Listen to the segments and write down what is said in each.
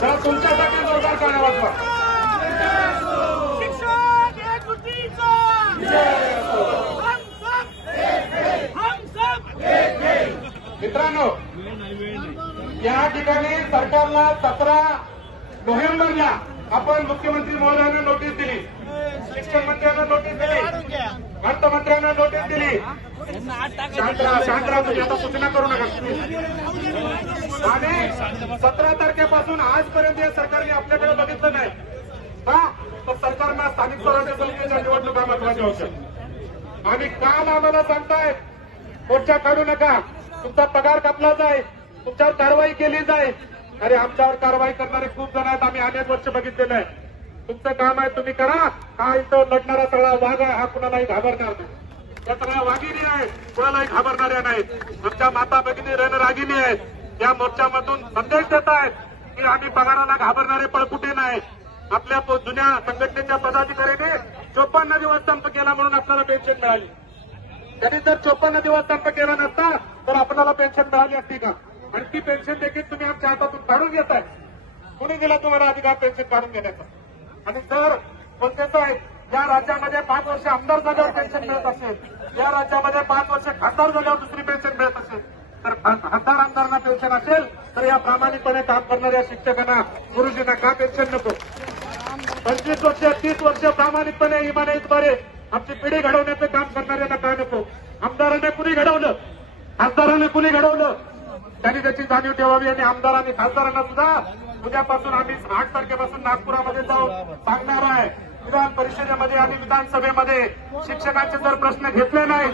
जरा तुमच्यासाठी जोरदार गाणं वाजवा. शिक्षक एकजुटीचा हम सब मित्रांनो, या ठिकाणी सरकारला 17 नोव्हेंबरला आपण मुख्यमंत्री महोदयांना नोटीस दिली, शिक्षण मंत्र्यांना नोटीस दिली, अर्थमंत्र्यांना नोटीस दिली. शांतरा तुम्ही आता सूचना करू नका. आणि 17 तारखेपासून आजपर्यंत या सरकारने आपल्याकडे बघितलं नाही का? तर सरकारनं स्थानिक स्वराज्य संस्थेच्या निवडणुका महत्वाच्या होत्या आणि काल आम्हाला सांगतायत मोर्चा काढू नका, तुमचा पगार कापला जाईल, तुमच्यावर कारवाई केली जाईल. अरे आमच्यावर कारवाई करणारे खूप जण आहेत, आम्ही अनेक वर्ष बघितलेलं आहे. तुमचं काम आहे तुम्ही करा. हा इथं लढणारा सगळा वाघ आहे, हा कुणालाही घाबरणार नाही. या सगळ्या वाघिणी आहेत, कुणालाही घाबरणाऱ्या नाहीत. आमच्या माता भगिनी रणरागिणी आहेत, या मोर्चामधून संदेश देत आहेत की आम्ही पगाराला घाबरणारे पळकुटे नाही. आपल्या जुन्या संघटनेच्या पदाधिकाऱ्यांनी 54 दिवस संप केला म्हणून आपल्याला पेन्शन मिळाली. त्यांनी जर 54 दिवस संप केला नसता तर आपल्याला पेन्शन मिळाली असती का? आणि ती पेन्शन देखील तुम्ही आमच्या हातातून काढून घेताय. कुणी दिला तुम्हाला अधिकार पेन्शन काढून घेण्याचा? आणि जर कोणते साहेब या राज्यामध्ये 5 वर्ष आमदार झाल्यावर पेन्शन मिळत असेल, या राज्यामध्ये 5 वर्ष खासदार झाल्यावर दुसरी पेन्शन मिळत असेल, तर खासदार आमदारांना पेन्शन असेल तर या प्रामाणिकपणे काम करणाऱ्या शिक्षकांना गुरुजींना का पेन्शन नको? 25 वर्ष 30 वर्ष प्रामाणिकपणे इमानतद्वारे आमची पिढी घडवण्याचं काम करणाऱ्यांना का नको? आमदारांनी कुणी घडवलं, खासदारांनी कुणी घडवलं, त्यांनी त्याची जाणीव ठेवावी. आणि आमदारांनी खासदारांना सुद्धा उद्यापासून आम्ही 8 तारखेपासून नागपुरामध्ये जाऊन सांगणार आहे, विधान परिषदेमध्ये आणि विधानसभेमध्ये शिक्षकांचे जर प्रश्न घेतले नाही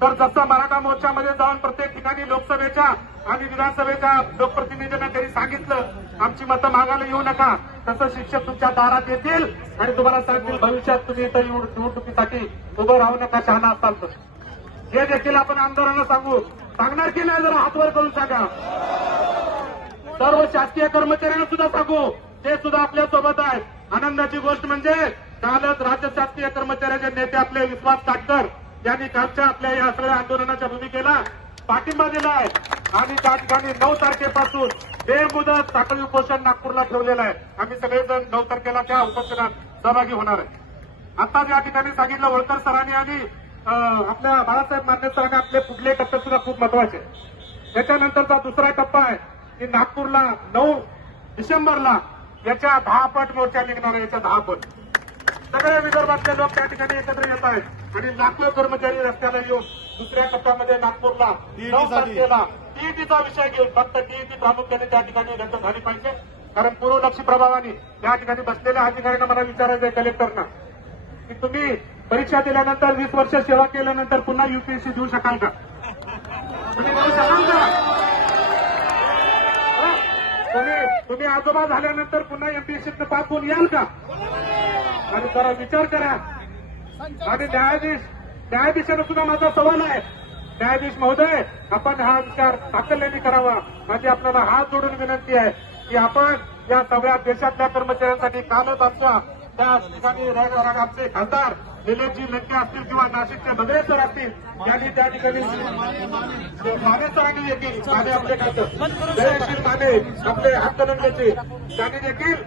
तर जसं मराठा मोर्चामध्ये जाऊन प्रत्येक ठिकाणी लोकसभेच्या आणि विधानसभेच्या लोकप्रतिनिधींना त्यांनी सांगितलं आमची मतं मागायला येऊ नका, तसं शिक्षक तुमच्या दारात येतील आणि तुम्हाला सांगतील भविष्यात तुम्ही इथं निवडणुकीसाठी उभं राहू नका, शहाणा असाल तर. हे देखील आपण आमदारांना सांगणार की नाही? जरा हातवर करून सांगा. सर्व शासकीय कर्मचाऱ्यांना सुद्धा सांगू, ते सुद्धा आपल्या सोबत आहेत. आनंदाची गोष्ट म्हणजे कालच राज्य शासकीय कर्मचाऱ्याचे नेते आपले विश्वास काटकर यांनी कालच्या आपल्या या सगळ्या आंदोलनाच्या भूमिकेला पाठिंबा दिला आहे आणि त्या ठिकाणी 9 तारखेपासून बेमुदत साखळी उपोषण नागपूरला ठेवलेलं आहे. आम्ही सगळेजण 9 तारखेला त्या उपोषणात सहभागी होणार आहे. आता या ठिकाणी सांगितलं वळकर सरांनी आणि आपल्या बाळासाहेब मान्य सरांनी आपले पुढले टप्पे सुद्धा खूप महत्वाचे. त्याच्यानंतरचा दुसरा टप्पा आहे की नागपूरला 9 डिसेंबरला याच्या 10 पट मोर्चा निघणार आहे. याच्या 10 पट सगळे विदर्भातले लोक त्या ठिकाणी एकत्र येत आहेत आणि लाखो कर्मचारी रस्त्याला येऊन दुसऱ्या टप्प्यामध्ये नागपूरला 9 तारखेला टीईटीचा विषय घेऊन, फक्त टीईटी प्रामुख्याने त्या ठिकाणी रद्द झाली पाहिजे. कारण पूर्वलक्षी प्रभावाने त्या ठिकाणी बसलेल्या अधिकाऱ्यांना मला विचारायचं आहे कलेक्टरना की तुम्ही परीक्षा दिल्यानंतर 20 वर्ष सेवा केल्यानंतर पुन्हा युपीएससी देऊ शकाल का? तुम्ही देऊ शकाल का? तुम्ही आजोबा झाल्यानंतर पुन्हा एमपीएससीतनं पास होऊन याल का? आणि जरा विचार करा. आणि न्यायाधीशांना सुद्धा माझा सवाल आहे, न्यायाधीश महोदय आपण हा विचार साकल्याने करावा. माझी आपल्याला हात जोडून विनंती आहे की आपण या सगळ्या देशातल्या कर्मचाऱ्यांसाठी कालच आमच्या त्या ठिकाणी आमचे खासदार निलेशजी लंके असतील किंवा नाशिकचे बगरे सर असतील यांनी त्या ठिकाणी माने सरांनी देखील माने आपले खातं जयशील माने आपले हातकणंगलेचे त्यांनी देखील